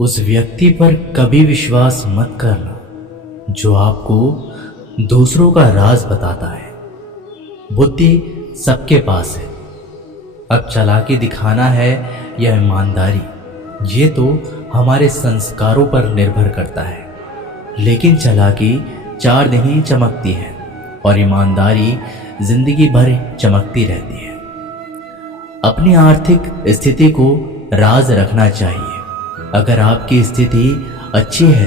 उस व्यक्ति पर कभी विश्वास मत करना जो आपको दूसरों का राज बताता है। बुद्धि सबके पास है, अब चालाकी दिखाना है या ईमानदारी, ये तो हमारे संस्कारों पर निर्भर करता है। लेकिन चालाकी 4 दिन ही चमकती है और ईमानदारी जिंदगी भर चमकती रहती है। अपनी आर्थिक स्थिति को राज रखना चाहिए। अगर आपकी स्थिति अच्छी है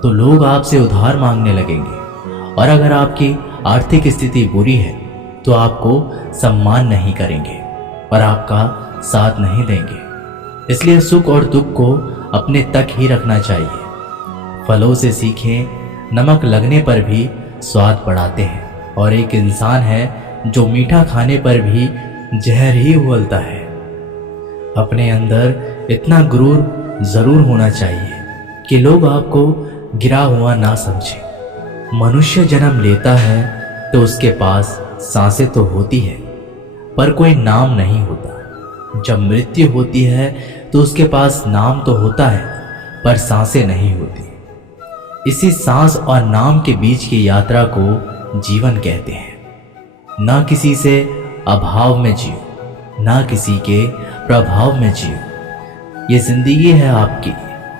तो लोग आपसे उधार मांगने लगेंगे, और अगर आपकी आर्थिक स्थिति बुरी है तो आपको सम्मान नहीं करेंगे और आपका साथ नहीं देंगे। इसलिए सुख और दुख को अपने तक ही रखना चाहिए। फलों से सीखें, नमक लगने पर भी स्वाद बढ़ाते हैं, और एक इंसान है जो मीठा खाने पर भी जहर ही उगलता है। अपने अंदर इतना गुरूर जरूर होना चाहिए कि लोग आपको गिरा हुआ ना समझें। मनुष्य जन्म लेता है तो उसके पास सांसें तो होती है पर कोई नाम नहीं होता। जब मृत्यु होती है तो उसके पास नाम तो होता है पर सांसें नहीं होती। इसी सांस और नाम के बीच की यात्रा को जीवन कहते हैं। ना किसी से अभाव में जियो, ना किसी के प्रभाव में जियो। ये जिंदगी है आपकी,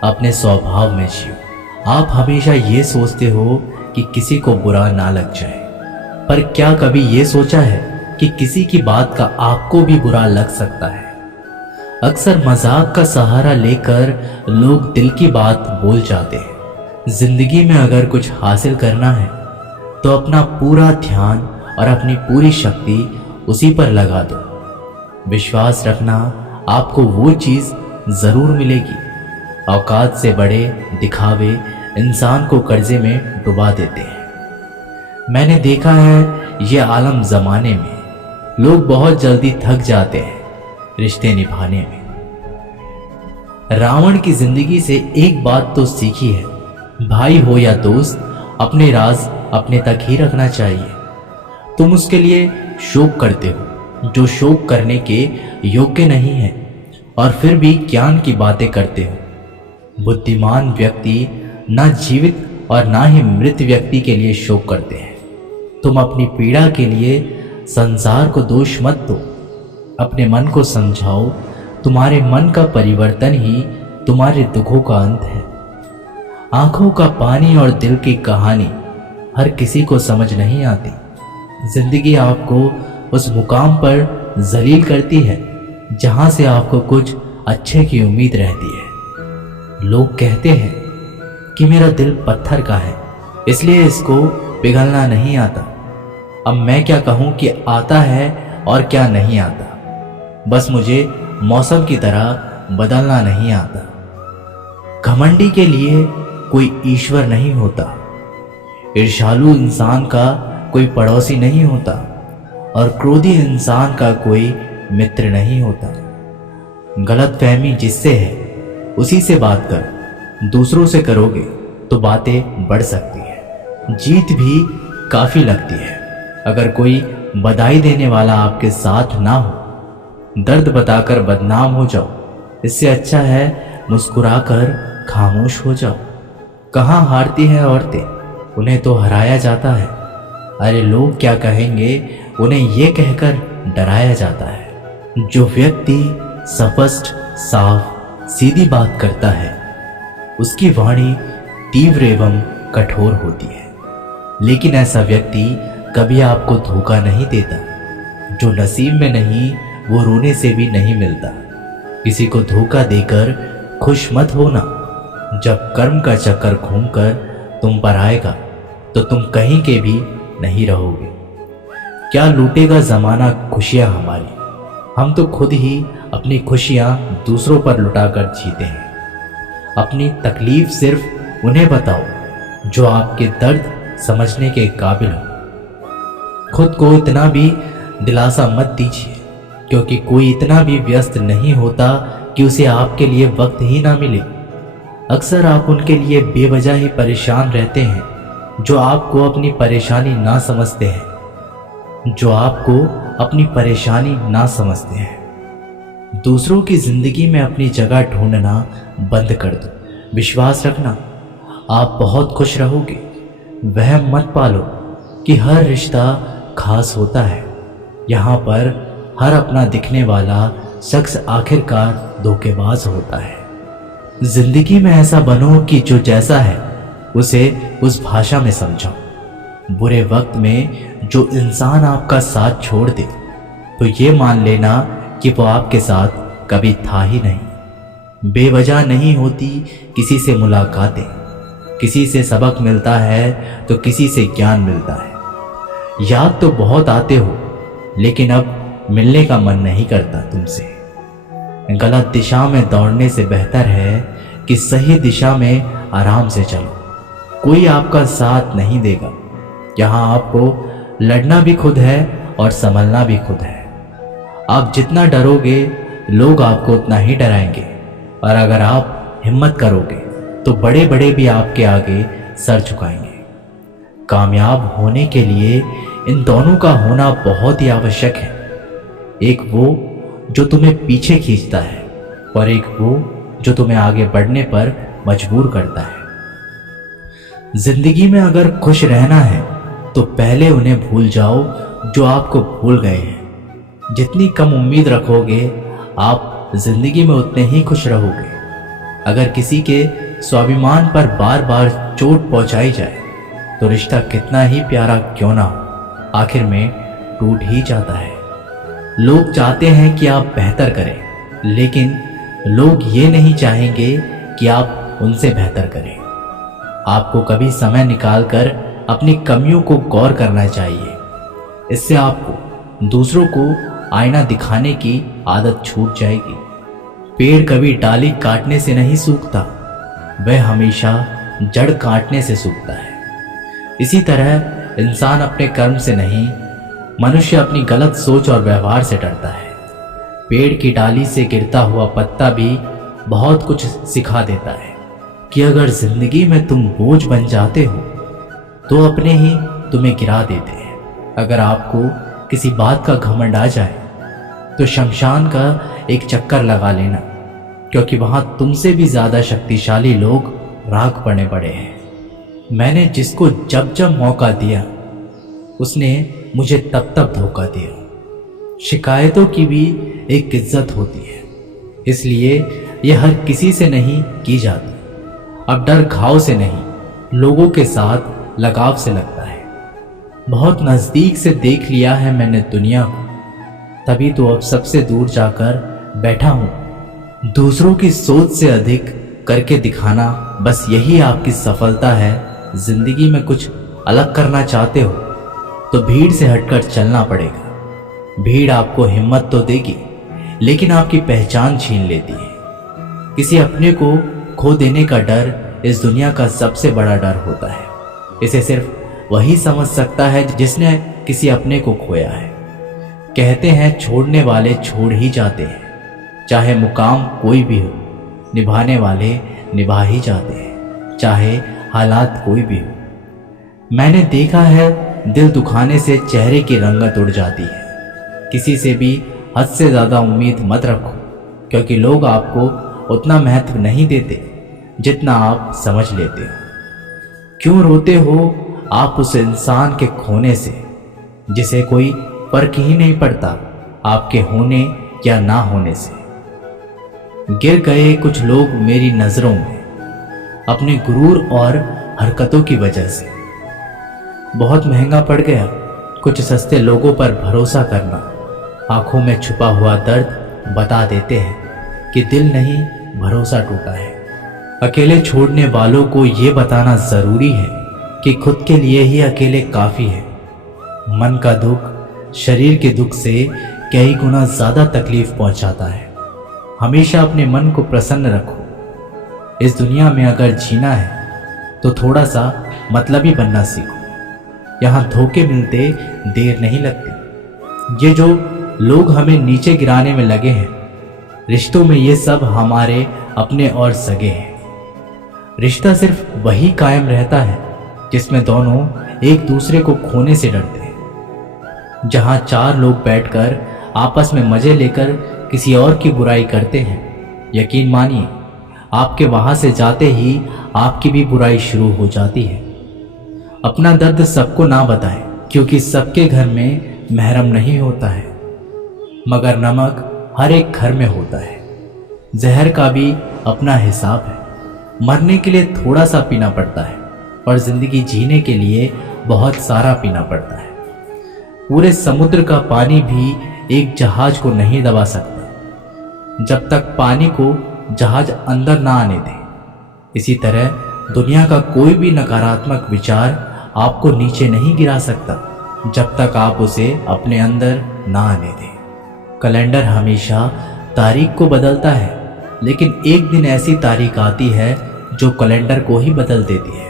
अपने स्वभाव में जियो। आप हमेशा ये सोचते हो कि किसी को बुरा ना लग जाए, पर क्या कभी ये सोचा है कि किसी की बात का आपको भी बुरा लग सकता है? अक्सर मजाक का सहारा लेकर लोग दिल की बात बोल जाते हैं। जिंदगी में अगर कुछ हासिल करना है तो अपना पूरा ध्यान और अपनी पूरी शक्ति उसी पर लगा दो। विश्वास रखना, आपको वो चीज जरूर मिलेगी। औकात से बड़े दिखावे इंसान को कर्जे में डुबा देते हैं। मैंने देखा है ये आलम जमाने में लोग बहुत जल्दी थक जाते हैं रिश्ते निभाने में। रावण की जिंदगी से एक बात तो सीखी है, भाई हो या दोस्त, अपने राज अपने तक ही रखना चाहिए। तुम उसके लिए शोक करते हो जो शोक करने के योग्य नहीं है, और फिर भी ज्ञान की बातें करते हो। बुद्धिमान व्यक्ति ना जीवित और ना ही मृत व्यक्ति के लिए शोक करते हैं। तुम अपनी पीड़ा के लिए संसार को दोष मत दो, अपने मन को समझाओ। तुम्हारे मन का परिवर्तन ही तुम्हारे दुखों का अंत है। आंखों का पानी और दिल की कहानी हर किसी को समझ नहीं आती। जिंदगी आपको उस मुकाम पर जलील करती है जहां से आपको कुछ अच्छे की उम्मीद रहती है। लोग कहते हैं कि मेरा दिल पत्थर का है, इसलिए इसको पिघलना नहीं आता। अब मैं क्या कहूं कि आता है और क्या नहीं आता। बस मुझे मौसम की तरह बदलना नहीं आता। घमंडी के लिए कोई ईश्वर नहीं होता, ईर्ष्यालु इंसान का कोई पड़ोसी नहीं होता, और क्रोधी इंसान का कोई मित्र नहीं होता। गलतफहमी जिससे है उसी से बात कर। दूसरों से करोगे तो बातें बढ़ सकती है, जीत भी काफी लगती है। अगर कोई बधाई देने वाला आपके साथ ना हो, दर्द बताकर बदनाम हो जाओ। इससे अच्छा है मुस्कुराकर खामोश हो जाओ। कहाँ हारती हैं औरतें, उन्हें तो हराया जाता है। अरे लोग क्या कहेंगे, उन्हें ये कहकर डराया जाता है। जो व्यक्ति स्पष्ट, साफ, सीधी बात करता है उसकी वाणी तीव्र एवं कठोर होती है। लेकिन ऐसा व्यक्ति कभी आपको धोखा नहीं देता। जो नसीब में नहीं वो रोने से भी नहीं मिलता। किसी को धोखा देकर खुश मत होना। जब कर्म का चक्कर घूमकर तुम पर आएगा तो तुम कहीं के भी नहीं रहोगे। क्या लूटेगा जमाना खुशियां हमारी, हम तो खुद ही अपनी खुशियां दूसरों पर लुटाकर जीते हैं। अपनी तकलीफ सिर्फ उन्हें बताओ जो आपके दर्द समझने के काबिल हो। खुद को इतना भी दिलासा मत दीजिए, क्योंकि कोई इतना भी व्यस्त नहीं होता कि उसे आपके लिए वक्त ही ना मिले। अक्सर आप उनके लिए बेवजह ही परेशान रहते हैं जो आपको अपनी परेशानी ना समझते हैं। दूसरों की जिंदगी में अपनी जगह ढूंढना बंद कर दो। विश्वास रखना, आप बहुत खुश रहोगे। वह मत पालो कि हर रिश्ता खास होता है। यहाँ पर हर अपना दिखने वाला शख्स आखिरकार धोखेबाज होता है। जिंदगी में ऐसा बनो कि जो जैसा है उसे उस भाषा में समझो। बुरे वक्त में जो इंसान आपका साथ छोड़ दे तो ये मान लेना कि वो आपके साथ कभी था ही नहीं। बेवजह नहीं होती किसी से मुलाकातें, किसी से सबक मिलता है तो किसी से ज्ञान मिलता है। याद तो बहुत आते हो लेकिन अब मिलने का मन नहीं करता तुमसे। गलत दिशा में दौड़ने से बेहतर है कि सही दिशा में आराम से चलो। कोई आपका साथ नहीं देगा। यहाँ आपको लड़ना भी खुद है और संभलना भी खुद है। आप जितना डरोगे लोग आपको उतना ही डराएंगे, और अगर आप हिम्मत करोगे तो बड़े बड़े भी आपके आगे सर झुकाएंगे। कामयाब होने के लिए इन दोनों का होना बहुत ही आवश्यक है। एक वो जो तुम्हें पीछे खींचता है और एक वो जो तुम्हें आगे बढ़ने पर मजबूर करता है। जिंदगी में अगर खुश रहना है तो पहले उन्हें भूल जाओ जो आपको भूल गए हैं। जितनी कम उम्मीद रखोगे आप जिंदगी में उतने ही खुश रहोगे। अगर किसी के स्वाभिमान पर बार बार चोट पहुंचाई जाए तो रिश्ता कितना ही प्यारा क्यों ना हो, आखिर में टूट ही जाता है। लोग चाहते हैं कि आप बेहतर करें, लेकिन लोग ये नहीं चाहेंगे कि आप उनसे बेहतर करें। आपको कभी समय निकालकर अपनी कमियों को गौर करना चाहिए। इससे आपको दूसरों को आईना दिखाने की आदत छूट जाएगी। पेड़ कभी डाली काटने से नहीं सूखता, वह हमेशा जड़ काटने से सूखता है। इसी तरह इंसान अपने कर्म से नहीं, मनुष्य अपनी गलत सोच और व्यवहार से डरता है। पेड़ की डाली से गिरता हुआ पत्ता भी बहुत कुछ सिखा देता है कि अगर जिंदगी में तुम बोझ बन जाते हो तो अपने ही तुम्हें गिरा देते हैं। अगर आपको किसी बात का घमंड आ जाए तो शमशान का एक चक्कर लगा लेना, क्योंकि वहां तुमसे भी ज्यादा शक्तिशाली लोग राख पड़े पड़े हैं। मैंने जिसको जब जब मौका दिया उसने मुझे तब तब धोखा दिया। शिकायतों की भी एक इज्जत होती है, इसलिए यह हर किसी से नहीं की जाती। अब डर घाव से नहीं, लोगों के साथ लगाव से लगता है। बहुत नजदीक से देख लिया है मैंने दुनिया को, तभी तो अब सबसे दूर जाकर बैठा हूं। दूसरों की सोच से अधिक करके दिखाना, बस यही आपकी सफलता है। जिंदगी में कुछ अलग करना चाहते हो तो भीड़ से हटकर चलना पड़ेगा। भीड़ आपको हिम्मत तो देगी लेकिन आपकी पहचान छीन लेती है। किसी अपने को खो देने का डर इस दुनिया का सबसे बड़ा डर होता है। इसे सिर्फ वही समझ सकता है जिसने किसी अपने को खोया है। कहते हैं छोड़ने वाले छोड़ ही जाते हैं, चाहे मुकाम कोई भी हो। निभाने वाले निभा ही जाते हैं, चाहे हालात कोई भी हो। मैंने देखा है दिल दुखाने से चेहरे की रंगत उड़ जाती है। किसी से भी हद से ज़्यादा उम्मीद मत रखो, क्योंकि लोग आपको उतना महत्व नहीं देते जितना आप समझ लेते हो। क्यों रोते हो आप उस इंसान के खोने से जिसे कोई फर्क ही नहीं पड़ता आपके होने या ना होने से। गिर गए कुछ लोग मेरी नज़रों में अपने गुरूर और हरकतों की वजह से। बहुत महंगा पड़ गया कुछ सस्ते लोगों पर भरोसा करना। आंखों में छुपा हुआ दर्द बता देते हैं कि दिल नहीं, भरोसा टूटा है। अकेले छोड़ने वालों को ये बताना ज़रूरी है कि खुद के लिए ही अकेले काफ़ी है। मन का दुख शरीर के दुख से कई गुना ज़्यादा तकलीफ पहुंचाता है। हमेशा अपने मन को प्रसन्न रखो। इस दुनिया में अगर जीना है तो थोड़ा सा मतलबी बनना सीखो। यहाँ धोखे मिलते देर नहीं लगती। ये जो लोग हमें नीचे गिराने में लगे हैं, रिश्तों में ये सब हमारे अपने और सगे हैं। रिश्ता सिर्फ वही कायम रहता है जिसमें दोनों एक दूसरे को खोने से डरते हैं। जहाँ चार लोग बैठकर आपस में मजे लेकर किसी और की बुराई करते हैं, यकीन मानिए आपके वहां से जाते ही आपकी भी बुराई शुरू हो जाती है। अपना दर्द सबको ना बताएं, क्योंकि सबके घर में महरम नहीं होता है, मगर नमक हर एक घर में होता है। जहर का भी अपना हिसाब है। मरने के लिए थोड़ा सा पीना पड़ता है और जिंदगी जीने के लिए बहुत सारा पीना पड़ता है। पूरे समुद्र का पानी भी एक जहाज को नहीं दबा सकता जब तक पानी को जहाज अंदर ना आने दे। इसी तरह दुनिया का कोई भी नकारात्मक विचार आपको नीचे नहीं गिरा सकता जब तक आप उसे अपने अंदर ना आने दें। कैलेंडर हमेशा तारीख को बदलता है, लेकिन एक दिन ऐसी तारीख आती है जो कैलेंडर को ही बदल देती है।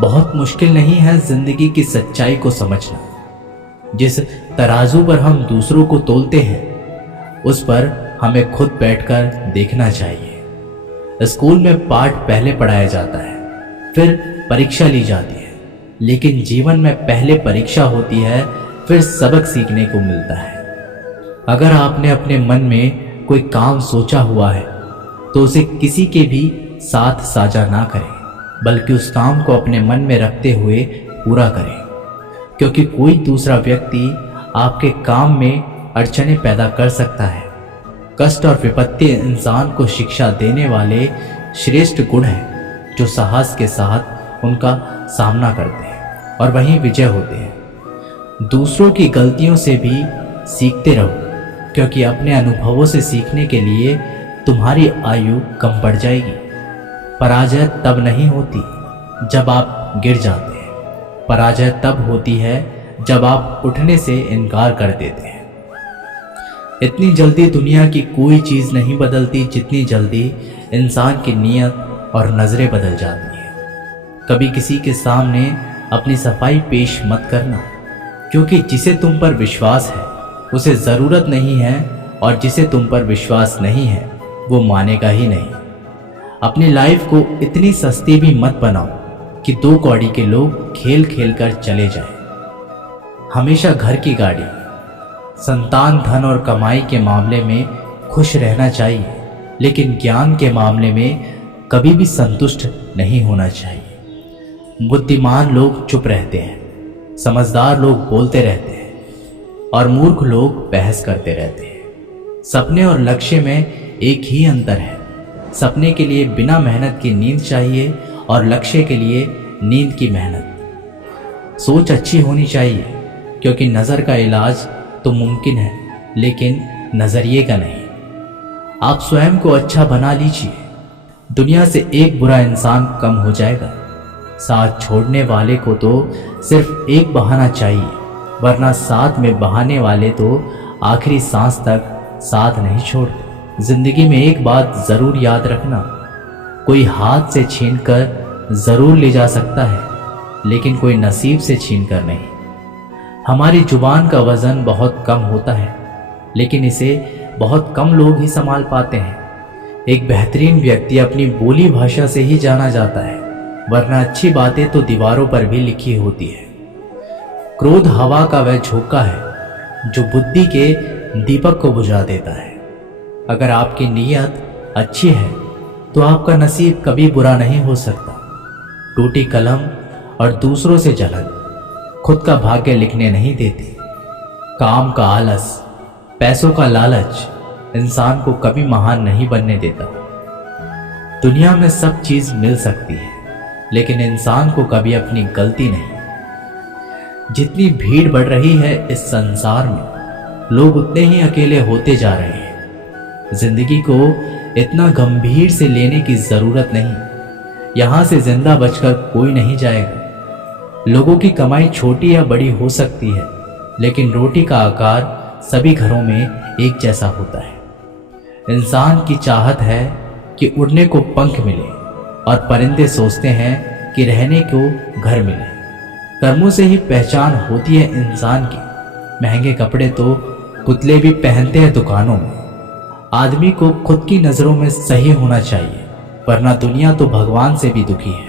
बहुत मुश्किल नहीं है जिंदगी की सच्चाई को समझना। जिस तराजू पर हम दूसरों को तोलते हैं उस पर हमें खुद बैठकर देखना चाहिए। स्कूल में पाठ पहले पढ़ाया जाता है, फिर परीक्षा ली जाती है, लेकिन जीवन में पहले परीक्षा होती है, फिर सबक सीखने को मिलता है। अगर आपने अपने मन में कोई काम सोचा हुआ है तो उसे किसी के भी साथ साझा ना करें, बल्कि उस काम को अपने मन में रखते हुए पूरा करें, क्योंकि कोई दूसरा व्यक्ति आपके काम में अड़चने पैदा कर सकता है। कष्ट और विपत्ति इंसान को शिक्षा देने वाले श्रेष्ठ गुण हैं जो साहस के साथ उनका सामना करते हैं और वहीं विजय होते हैं। दूसरों की गलतियों से भी सीखते रहो, क्योंकि अपने अनुभवों से सीखने के लिए तुम्हारी आयु कम बढ़ जाएगी। पराजय तब नहीं होती जब आप गिर जाते हैं, पराजय तब होती है जब आप उठने से इनकार कर देते हैं। इतनी जल्दी दुनिया की कोई चीज़ नहीं बदलती जितनी जल्दी इंसान की नीयत और नज़रें बदल जाती हैं। कभी किसी के सामने अपनी सफाई पेश मत करना, क्योंकि जिसे तुम पर विश्वास है उसे ज़रूरत नहीं है, और जिसे तुम पर विश्वास नहीं है वो मानेगा ही नहीं। अपनी लाइफ को इतनी सस्ती भी मत बनाओ कि 2 कौड़ी के लोग खेल खेल कर चले जाएं। हमेशा घर की गाड़ी, संतान, धन और कमाई के मामले में खुश रहना चाहिए, लेकिन ज्ञान के मामले में कभी भी संतुष्ट नहीं होना चाहिए। बुद्धिमान लोग चुप रहते हैं, समझदार लोग बोलते रहते हैं और मूर्ख लोग बहस करते रहते हैं। सपने और लक्ष्य में एक ही अंतर है। सपने के लिए बिना मेहनत की नींद चाहिए और लक्ष्य के लिए नींद की मेहनत। सोच अच्छी होनी चाहिए, क्योंकि नज़र का इलाज तो मुमकिन है, लेकिन नज़रिए का नहीं। आप स्वयं को अच्छा बना लीजिए, दुनिया से एक बुरा इंसान कम हो जाएगा। साथ छोड़ने वाले को तो सिर्फ एक बहाना चाहिए, वरना साथ में बहाने वाले तो आखिरी सांस तक साथ नहीं छोड़ते। जिंदगी में एक बात जरूर याद रखना, कोई हाथ से छीन कर जरूर ले जा सकता है, लेकिन कोई नसीब से छीन कर नहीं। हमारी जुबान का वजन बहुत कम होता है, लेकिन इसे बहुत कम लोग ही संभाल पाते हैं। एक बेहतरीन व्यक्ति अपनी बोली भाषा से ही जाना जाता है, वरना अच्छी बातें तो दीवारों पर भी लिखी होती है। क्रोध हवा का वह झोंका है जो बुद्धि के दीपक को बुझा देता है। अगर आपकी नीयत अच्छी है तो आपका नसीब कभी बुरा नहीं हो सकता। टूटी कलम और दूसरों से जलन खुद का भाग्य लिखने नहीं देती। काम का आलस, पैसों का लालच इंसान को कभी महान नहीं बनने देता। दुनिया में सब चीज मिल सकती है, लेकिन इंसान को कभी अपनी गलती नहीं। जितनी भीड़ बढ़ रही है इस संसार में, लोग उतने ही अकेले होते जा रहे हैं। जिंदगी को इतना गंभीर से लेने की जरूरत नहीं। यहां से जिंदा बचकर कोई नहीं जाएगा। लोगों की कमाई छोटी या बड़ी हो सकती है, लेकिन रोटी का आकार सभी घरों में एक जैसा होता है। इंसान की चाहत है कि उड़ने को पंख मिले, और परिंदे सोचते हैं कि रहने को घर मिले। कर्मों से ही पहचान होती है इंसान की। महंगे कपड़े तो पुतले भी पहनते हैं दुकानों में। आदमी को खुद की नजरों में सही होना चाहिए, वरना दुनिया तो भगवान से भी दुखी है।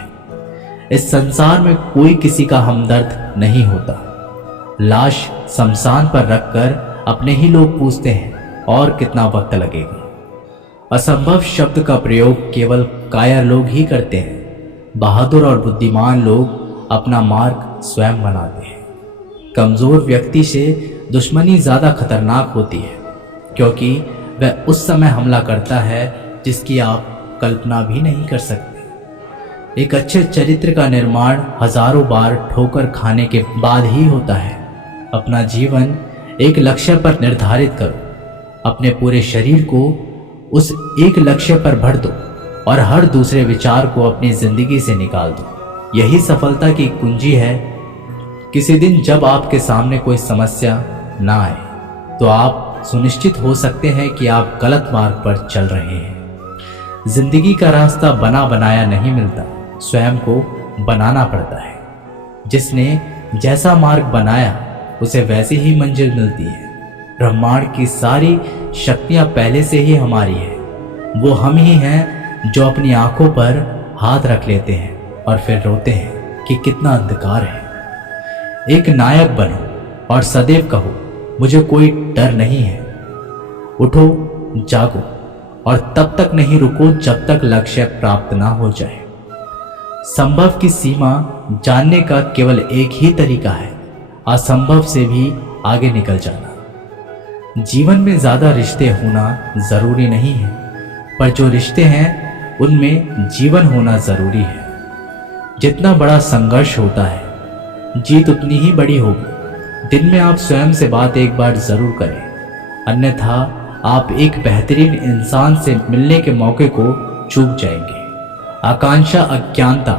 इस संसार में कोई किसी का हमदर्द नहीं होता। लाश शमशान पर रखकर अपने ही लोग पूछते हैं और कितना वक्त लगेगा। असंभव शब्द का प्रयोग केवल कायर लोग ही करते हैं। बहादुर और बुद्धिमान लोग अपना मार्ग स्वयं बनाते हैं। कमजोर व्यक्ति से दुश्मनी ज्यादा खतरनाक होती है, क्योंकि वह उस समय हमला करता है जिसकी आप कल्पना भी नहीं कर सकते। एक अच्छे चरित्र का निर्माण हजारों बार ठोकर खाने के बाद ही होता है। अपना जीवन एक लक्ष्य पर निर्धारित करो, अपने पूरे शरीर को उस एक लक्ष्य पर भर दो और हर दूसरे विचार को अपनी जिंदगी से निकाल दो। यही सफलता की कुंजी है। किसी दिन जब आपके सामने कोई समस्या ना आए तो आप सुनिश्चित हो सकते हैं कि आप गलत मार्ग पर चल रहे हैं। जिंदगी का रास्ता बना बनाया नहीं मिलता, स्वयं को बनाना पड़ता है। जिसने जैसा मार्ग बनाया उसे वैसी ही मंजिल मिलती है। ब्रह्मांड की सारी शक्तियां पहले से ही हमारी है। वो हम ही हैं जो अपनी आंखों पर हाथ रख लेते हैं और फिर रोते हैं कि कितना अंधकार है। एक नायक बनो और सदैव कहो, मुझे कोई डर नहीं है। उठो, जागो और तब तक नहीं रुको जब तक लक्ष्य प्राप्त ना हो जाए। संभव की सीमा जानने का केवल एक ही तरीका है, असंभव से भी आगे निकल जाना। जीवन में ज्यादा रिश्ते होना जरूरी नहीं है, पर जो रिश्ते हैं उनमें जीवन होना जरूरी है। जितना बड़ा संघर्ष होता है, जीत उतनी ही बड़ी होगी। दिन में आप स्वयं से बात एक बार जरूर करें, अन्यथा आप एक बेहतरीन इंसान से मिलने के मौके को चूक जाएंगे। आकांक्षा, अज्ञानता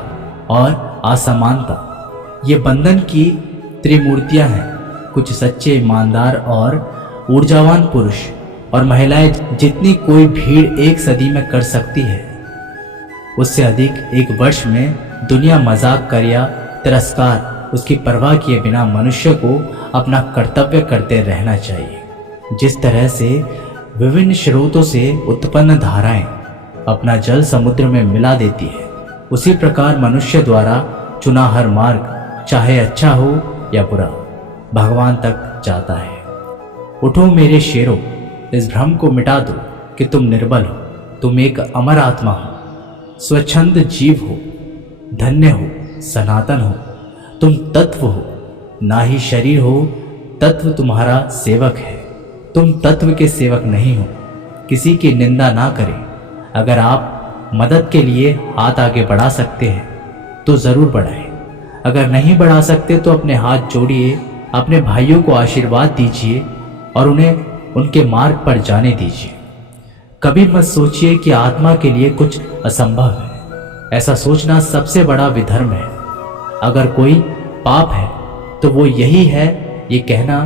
और असमानता ये बंधन की त्रिमूर्तियां हैं। कुछ सच्चे, ईमानदार और ऊर्जावान पुरुष और महिलाएं जितनी कोई भीड़ एक सदी में कर सकती है, उससे अधिक एक वर्ष में दुनिया मजाक कर या तिरस्कार उसकी परवाह किए बिना मनुष्य को अपना कर्तव्य करते रहना चाहिए। जिस तरह से विभिन्न स्रोतों से उत्पन्न धाराएं अपना जल समुद्र में मिला देती है, उसी प्रकार मनुष्य द्वारा चुना हर मार्ग, चाहे अच्छा हो या बुरा, भगवान तक जाता है। उठो मेरे शेरों, इस भ्रम को मिटा दो कि तुम निर्बल हो। तुम एक अमर आत्मा हो, स्वच्छंद जीव हो, धन्य हो, सनातन हो। तुम तत्व हो, ना ही शरीर हो। तत्व तुम्हारा सेवक है, तुम तत्व के सेवक नहीं हो। किसी की निंदा ना करें। अगर आप मदद के लिए हाथ आगे बढ़ा सकते हैं तो जरूर बढ़ाएं। अगर नहीं बढ़ा सकते तो अपने हाथ जोड़िए, अपने भाइयों को आशीर्वाद दीजिए और उन्हें उनके मार्ग पर जाने दीजिए। कभी मत सोचिए कि आत्मा के लिए कुछ असंभव है। ऐसा सोचना सबसे बड़ा विधर्म है। अगर कोई पाप है तो वो यही है ये कहना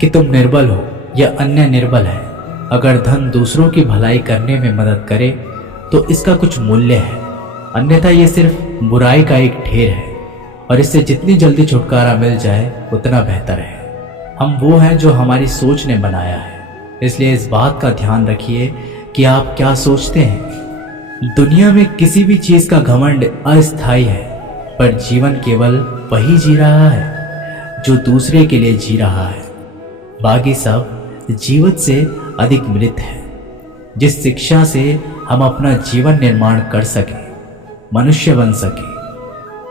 कि तुम निर्बल हो या अन्य निर्बल है। अगर धन दूसरों की भलाई करने में मदद करे तो इसका कुछ मूल्य है, अन्यथा ये सिर्फ बुराई का एक ढेर है और इससे जितनी जल्दी छुटकारा मिल जाए उतना बेहतर है। हम वो हैं जो हमारी सोच ने बनाया है, इसलिए इस बात का ध्यान रखिए कि आप क्या सोचते हैं। दुनिया में किसी भी चीज का घमंड अस्थायी है, पर जीवन केवल वही जी रहा है जो दूसरे के लिए जी रहा है। बाकी सब जीवन से अधिक मृत है। जिस शिक्षा से हम अपना जीवन निर्माण कर सके, मनुष्य बन सके,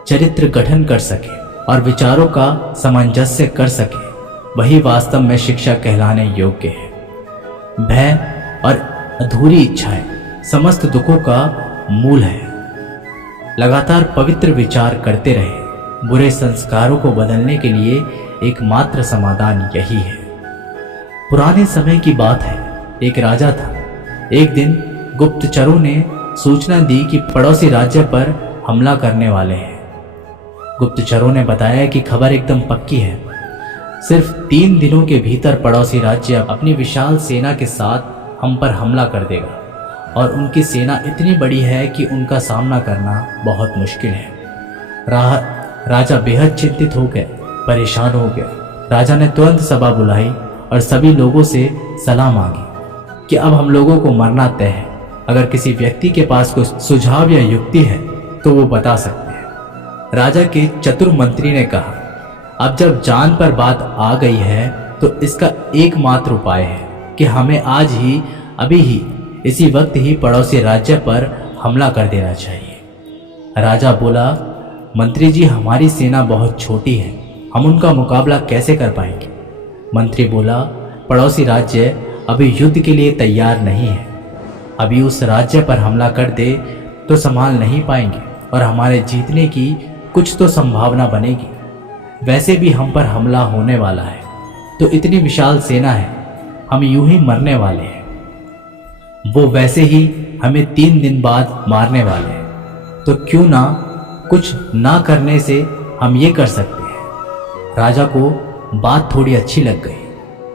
चरित्र गठन कर सके और विचारों का सामंजस्य कर सके, वही वास्तव में शिक्षा कहलाने योग्य है। भय और अधूरी इच्छाएं समस्त दुखों का मूल है। लगातार पवित्र विचार करते रहे। बुरे संस्कारों को बदलने के लिए एकमात्र समाधान यही है। पुराने समय की बात है, एक राजा था। एक दिन गुप्तचरों ने सूचना दी कि पड़ोसी राज्य पर हमला करने वाले हैं। गुप्तचरों ने बताया कि खबर एकदम पक्की है। सिर्फ 3 दिनों के भीतर पड़ोसी राज्य अपनी विशाल सेना के साथ हम पर हमला कर देगा और उनकी सेना इतनी बड़ी है कि उनका सामना करना बहुत मुश्किल है। राजा बेहद चिंतित हो गया, परेशान हो गया। राजा ने तुरंत सभा बुलाई और सभी लोगों से सलाह मांगी कि अब हम लोगों को मरना तय है। अगर किसी व्यक्ति के पास कोई सुझाव या युक्ति है तो वो बता सकते हैं। राजा के चतुर मंत्री ने कहा, अब जब जान पर बात आ गई है तो इसका एकमात्र उपाय है कि हमें आज ही, अभी ही, इसी वक्त ही पड़ोसी राज्य पर हमला कर देना चाहिए। राजा बोला, मंत्री जी, हमारी सेना बहुत छोटी है, हम उनका मुकाबला कैसे कर पाएंगे? मंत्री बोला, पड़ोसी राज्य अभी युद्ध के लिए तैयार नहीं है। अभी उस राज्य पर हमला कर दे तो संभाल नहीं पाएंगे और हमारे जीतने की कुछ तो संभावना बनेगी। वैसे भी हम पर हमला होने वाला है, तो इतनी विशाल सेना है, हम यूं ही मरने वाले हैं। वो वैसे ही हमें 3 दिन बाद मारने वाले हैं, तो क्यों ना कुछ ना करने से हम ये कर सकते हैं। राजा को बात थोड़ी अच्छी लग गई।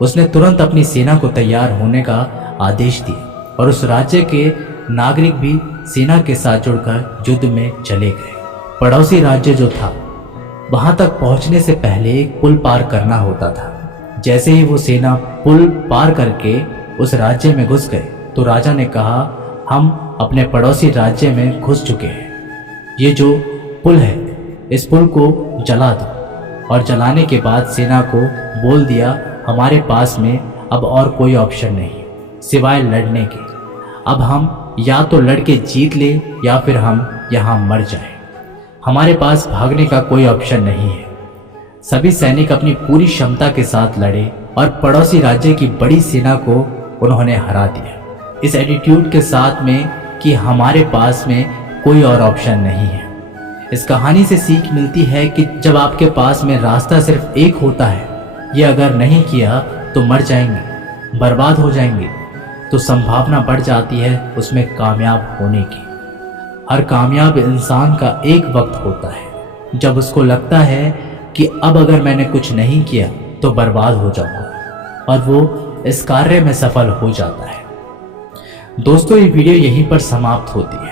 उसने तुरंत अपनी सेना को तैयार होने का आदेश दिया और उस राज्य के नागरिक भी सेना के साथ जुड़कर युद्ध में चले गए। पड़ोसी राज्य जो था, वहां तक पहुंचने से पहले एक पुल पार करना होता था। जैसे ही वो सेना पुल पार करके उस राज्य में घुस गए तो राजा ने कहा, हम अपने पड़ोसी राज्य में घुस चुके हैं। ये जो पुल है, इस पुल को जला दो। और जलाने के बाद सेना को बोल दिया, हमारे पास में अब और कोई ऑप्शन नहीं सिवाय लड़ने के। अब हम या तो लड़के जीत ले या फिर हम यहाँ मर जाएं। हमारे पास भागने का कोई ऑप्शन नहीं है। सभी सैनिक अपनी पूरी क्षमता के साथ लड़े और पड़ोसी राज्य की बड़ी सेना को उन्होंने हरा दिया, इस एटीट्यूड के साथ में कि हमारे पास में कोई और ऑप्शन नहीं है। इस कहानी से सीख मिलती है कि जब आपके पास में रास्ता सिर्फ एक होता है, ये अगर नहीं किया तो मर जाएंगे, बर्बाद हो जाएंगे, तो संभावना बढ़ जाती है उसमें कामयाब होने की। हर कामयाब इंसान का एक वक्त होता है जब उसको लगता है कि अब अगर मैंने कुछ नहीं किया तो बर्बाद हो जाऊंगा, और वो इस कार्य में सफल हो जाता है। दोस्तों, ये वीडियो यहीं पर समाप्त होती है।